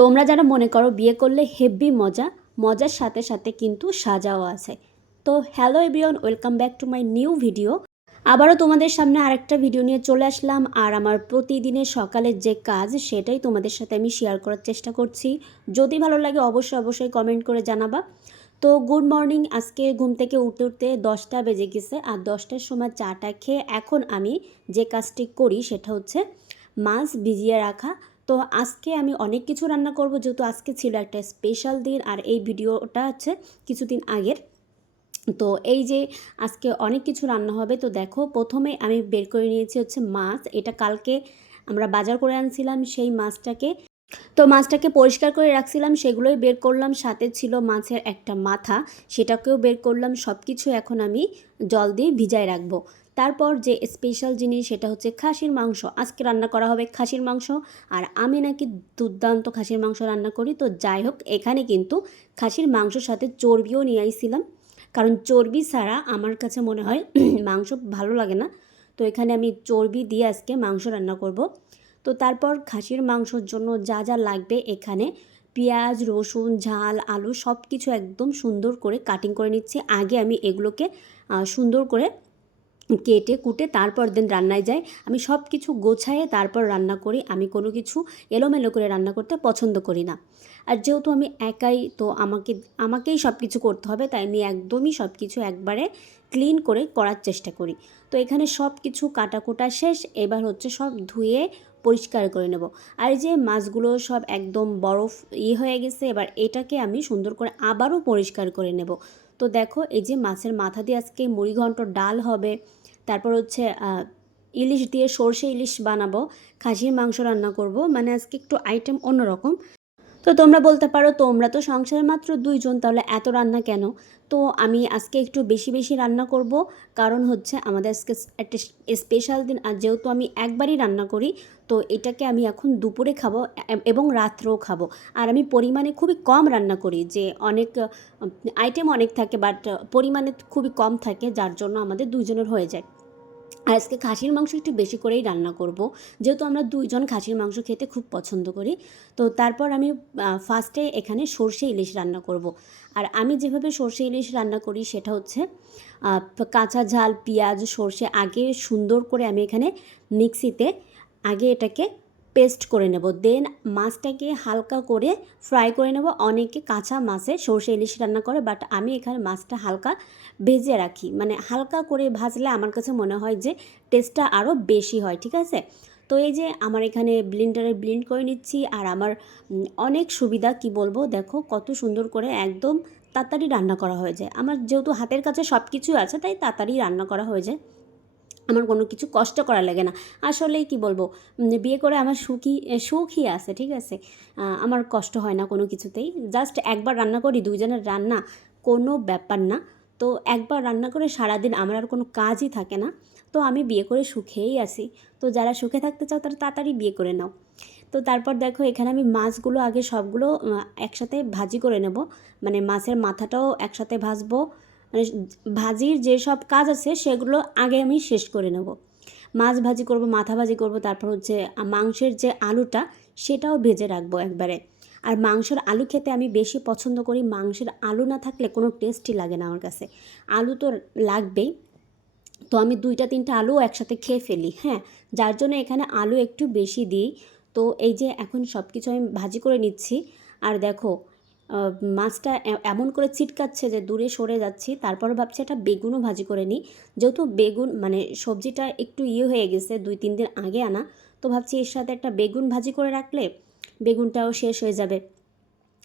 তোমরা যারা মনে করো বিয়ে করলে হেভি মজা, মজার সাথে সাথে কিন্তু সাজাও আছে। তো hello everyone welcome back to my new video আবারও তোমাদের সামনে আরেকটা ভিডিও নিয়ে চলে আসলাম, আর আমার প্রতিদিনের সকালের যে কাজ, সেটাই তোমাদের সাথে আমি শেয়ার করার চেষ্টা করছি। যদি ভালো লাগে, অবশ্যই অবশ্যই কমেন্ট করে জানাবা। তো গুড মর্নিং আজকে ঘুম থেকে উঠতে উঠতে দশটা বেজে গেছে, আর দশটার সময় চাটা খেয়ে এখন আমি যে কাজটি করি, সেটা হচ্ছে মাছ ভিজিয়ে রাখা। তো আজকে আমি অনেক কিছু রান্না করব, যেহেতু আজকে ছিল একটা স্পেশাল দিন আর এই ভিডিওটা হচ্ছে কিছুদিন আগের। তো এই যে আজকে অনেক কিছু রান্না হবে, তো দেখো প্রথমে আমি বের করে নিয়েছি হচ্ছে মাছ। এটা কালকে আমরা বাজার করে আনছিলাম, সেই মাছটাকে তো মাছটাকে পরিষ্কার করে রাখছিলাম, সেগুলোই বের করলাম। সাথে ছিল মাছের একটা মাথা, সেটাকেও বের করলাম। সব কিছু এখন আমি জল দিয়ে ভিজায় রাখব। তারপর যে স্পেশাল জিনিস, সেটা হচ্ছে খাসির মাংস। আজকে রান্না করা হবে খাসির মাংস। আর আমি নাকি দুর্দান্ত খাসির মাংস রান্না করি। তো যাই হোক, এখানে কিন্তু খাসির মাংসর সাথে চর্বিও নিয়ে আইছিলাম। কারণ চর্বি ছাড়া আমার কাছে মনে হয় মাংস ভালো লাগে না। তো এখানে আমি চর্বি দিয়ে আজকে মাংস রান্না করব। তো তারপর খাসির মাংসর জন্য যা যা লাগবে এখানে পেঁয়াজ, রসুন, ঝাল, আলু সব কিছু একদম সুন্দর করে কাটিং করে নিচ্ছি। আগে আমি এগুলোকে সুন্দর করে কেটে কুটে তারপর দিন রান্নায় যাই। আমি সব কিছু গোছায়ে তারপর রান্না করি। আমি কোনো কিছু এলোমেলো করে রান্না করতে পছন্দ করি না। আর যেহেতু আমি একাই, তো আমাকে, আমাকেই সব কিছু করতে হবে, তাই আমি একদমই সব কিছু একবারে ক্লিন করে করার চেষ্টা করি। তো এখানে সব কিছু কাটাকুটা শেষ। এবার হচ্ছে সব ধুয়ে পরিষ্কার করে নেব। আর যে মাছগুলো সব একদম বরফ ইয়ে হয়ে গেছে, এবার এটাকে আমি সুন্দর করে আবারও পরিষ্কার করে নেব। তো দেখো, এই যে মাছের মাথা দিয়ে আজকে মুড়িঘণ্ট ডাল হবে, তারপর হচ্ছে ইলিশ দিয়ে সর্ষে ইলিশ বানাবো, খাসির মাংস রান্না করব মানে আজকে একটু আইটেম অন্যরকম। তো তোমরা বলতে পারো, তোমরা তো সংসারে মাত্র দুইজন, তাহলে এত রান্না কেন? তো আমি আজকে একটু বেশি বেশি রান্না করব, কারণ হচ্ছে আমাদের আজকে একটা স্পেশাল দিন, আর যেহেতু আমি একবারই রান্না করি, তো এটাকে আমি এখন দুপুরে খাব এবং রাত্রেও খাব। আর আমি পরিমাণে খুবই কম রান্না করি, যে অনেক আইটেম অনেক থাকে, বাট পরিমাণে খুবই কম থাকে, যার জন্য আমাদের দুইজনের হয়ে যায়। আজকে খাসির মাংস একটু বেশি করেই রান্না করব। যেহেতু আমরা দুইজন খাসির মাংস খেতে খুব পছন্দ করি, তো তারপর আমি ফার্স্টে এখানে সর্ষে ইলিশ রান্না করব। আর আমি যেভাবে সর্ষে ইলিশ রান্না করি সেটা হচ্ছে কাঁচা ঝাল, পেঁয়াজ, সর্ষে আগে সুন্দর করে আমি এখানে মিক্সিতে আগে এটাকে পেস্ট করে নেব। দেন মাছটাকে হালকা করে ফ্রাই করে নেব। অনেকে কাঁচা মাছে সর্ষে ইলিশ রান্না করে বাট আমি এখানে মাছটা হালকা ভেজে রাখি। মানে হালকা করে ভাজলে আমার কাছে মনে হয় যে টেস্টটা আরও বেশি হয়, ঠিক আছে? তো এই যে আমার এখানে ব্লিন্ডারে ব্লিন্ড করে নিচ্ছি, আর আমার অনেক সুবিধা, কি বলব? দেখো কত সুন্দর করে একদম তাড়াতাড়ি রান্না করা হয়ে যায়। আমার যেহেতু হাতের কাছে সব কিছুই আছে, তাই তাড়াতাড়ি রান্না করা হয়ে যায়। আমার কোনো কিছু কষ্ট করা লাগে না। আসলে কি বলব বিয়ে করে আমার সুখী সুখই আছে, ঠিক আছে? আমার কষ্ট হয় না কোনো কিছুতেই। জাস্ট একবার রান্না করি, দুইজনের রান্না কোনো ব্যাপার না। তো একবার রান্না করে সারাদিন আমার আর কোনো কাজই থাকে না। তো আমি বিয়ে করে সুখেই আছি। তো যারা সুখে থাকতে চাও তারা তাড়াতাড়ি বিয়ে করে নাও। তো তারপর দেখো এখানে আমি মাছগুলো আগে সবগুলো একসাথে ভাজি করে নেব। মানে মাছের মাথাটাও একসাথে ভাজবো। মানে ভাজির যে সব কাজ আছে সেগুলো আগে আমি শেষ করে নেব। মাছ ভাজি করব, মাথা ভাজি করব, তারপর হচ্ছে মাংসের যে আলুটা সেটাও ভেজে রাখব একবারে। আর মাংসের আলু খেতে আমি বেশি পছন্দ করি, মাংসের আলু না থাকলে কোনো টেস্টই লাগে না আমার কাছে। আলু তো লাগবেই। তো আমি দুইটা, তিনটা আলু একসাথে খেয়ে ফেলি হ্যাঁ? যার জন্য এখানে আলু একটু বেশি দিই। তো এই যে এখন সব কিছু আমি ভাজি করে নিচ্ছি। আর দেখো মাছটা এমন করে ছিটকাচ্ছে যে দূরে সরে যাচ্ছি তারপর ভাবছি একটা বেগুনও ভাজি করে নিই। যেহেতু বেগুন মানে সবজিটা একটু ইয়ে হয়ে গেছে দুই, তিন দিন আগে আনা, তো ভাবছি এর সাথে একটা বেগুন ভাজি করে রাখলে বেগুনটাও শেষ হয়ে যাবে।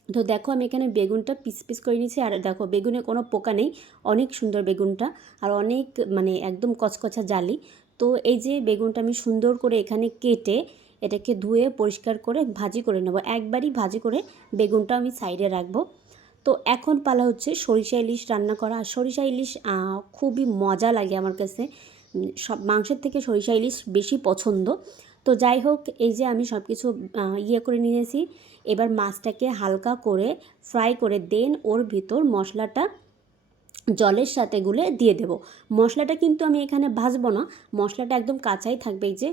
তো দেখো আমি এখানে বেগুনটা পিস পিস করে নিয়েছি, আর দেখো বেগুনে কোনো পোকা নেই, অনেক সুন্দর বেগুনটা, আর অনেক মানে একদম কচকচা জালি। তো এই যে বেগুনটা আমি সুন্দর করে এখানে কেটে এটাকে ধুয়ে পরিষ্কার করে ভাজি করে নেব। একবারই ভাজি করে বেগুনটা আমি সাইডে রাখব। তো এখন পালা হচ্ছে সরিষা ইলিশ রান্না করা। আর সরিষা ইলিশ খুবই মজা লাগে আমার কাছে। সব মাংসের থেকে সরিষা ইলিশ বেশি পছন্দ। তো যাই হোক, এই যে আমি সব কিছু ইয়ে করে নিয়েছি। এবার মাছটাকে হালকা করে ফ্রাই করে দেন ওর ভিতর মশলাটা জলের সাথে গুলে দিয়ে দেব। মশলাটা কিন্তু আমি এখানে ভাজবো না। মশলাটা একদম কাঁচাই থাকবে। এই যে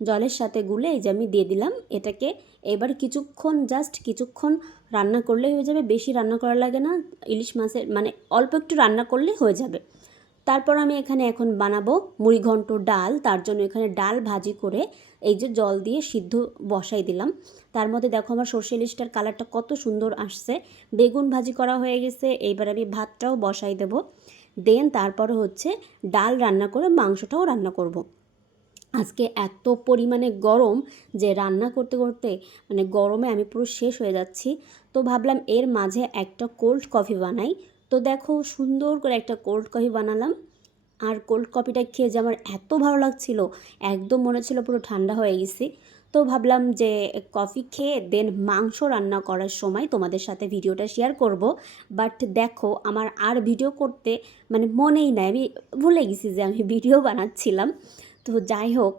জলের সাথে গুলে এই যে আমি দিয়ে দিলাম, এটাকে এবার কিছুক্ষণ জাস্ট কিছুক্ষণ রান্না করলেই হয়ে যাবে। বেশি রান্না করা লাগে না, ইলিশ মাছের মানে অল্প একটু রান্না করলেই হয়ে যাবে। তারপর আমি এখানে এখন বানাবো মুড়িঘণ্ট ডাল, তার জন্য এখানে ডাল ভাজি করে এই যে জল দিয়ে সিদ্ধ বসাই দিলাম। তার মধ্যে দেখো আমার সর্ষে ইলিশটার কালারটা কত সুন্দর আসছে। বেগুন ভাজি করা হয়ে গেছে, এইবার আমি ভাতটাও বসাই দেব। দেন তারপর হচ্ছে ডাল রান্না করে মাংসটাও রান্না করব। আজকে এত পরিমাণে গরম যে রান্না করতে করতে মানে গরমে আমি পুরো শেষ হয়ে যাচ্ছি। তো ভাবলাম এর মাঝে একটা কোল্ড কফি বানাই। তো দেখো সুন্দর করে একটা কোল্ড কফি বানালাম। আর কোল্ড কফিটা খেয়ে যে আমার এত ভালো লাগছিল, একদম মনে ছিল পুরো ঠান্ডা হয়ে গেছি। তো ভাবলাম যে কফি খেয়ে দেন মাংস রান্না করার সময় তোমাদের সাথে ভিডিওটা শেয়ার করব। বাট দেখো আমার আর ভিডিও করতে মানে মনেই নাই। আমি ভুলে গেছি যে আমি ভিডিও বানাচ্ছিলাম। তো যাই হোক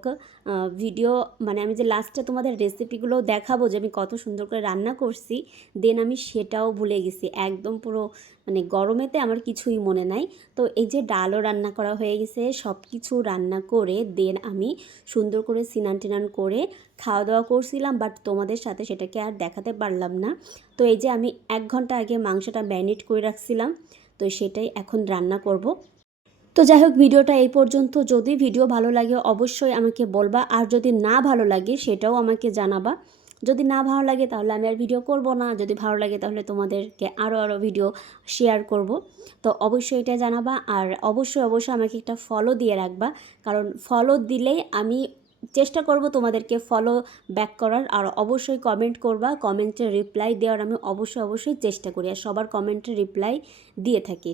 ভিডিও মানে আমি যে লাস্টে তোমাদের রেসিপিগুলো দেখাবো যে আমি কত সুন্দর করে রান্না করছি দেন আমি সেটাও ভুলে গেছি। একদম পুরো মানে গরমেতে আমার কিছুই মনে নাই। তো এই যে ডালও রান্না করা হয়ে গেছে সব কিছু রান্না করে দেন আমি সুন্দর করে সিনান টিনান করে খাওয়া দাওয়া করছিলাম বাট তোমাদের সাথে সেটাকে আর দেখাতে পারলাম না। তো এই যে আমি এক ঘণ্টা আগে মাংসটা ম্যারিনেট করে রাখছিলাম, তো সেটাই এখন রান্না করব। তো যাই হোক, ভিডিওটা এই পর্যন্ত। যদি ভিডিও ভালো লাগে, অবশ্যই আমাকে বলবা। আর যদি না ভালো লাগে, সেটাও আমাকে জানাবা। যদি না ভালো লাগে, তাহলে আমি আর ভিডিও করব না। যদি ভালো লাগে, তাহলে তোমাদেরকে আরও আরও ভিডিও শেয়ার করব। তো অবশ্যই এটা জানাবা। আর অবশ্যই অবশ্যই আমাকে একটা ফলো দিয়ে রাখবা। কারণ ফলো দিলেই আমি চেষ্টা করব তোমাদেরকে ফলো ব্যাক করার। আর অবশ্যই কমেন্ট করবা। কমেন্টের রিপ্লাই দেওয়ার আমি অবশ্যই অবশ্যই চেষ্টা করি। আর সবার কমেন্টের রিপ্লাই দিয়ে থাকি।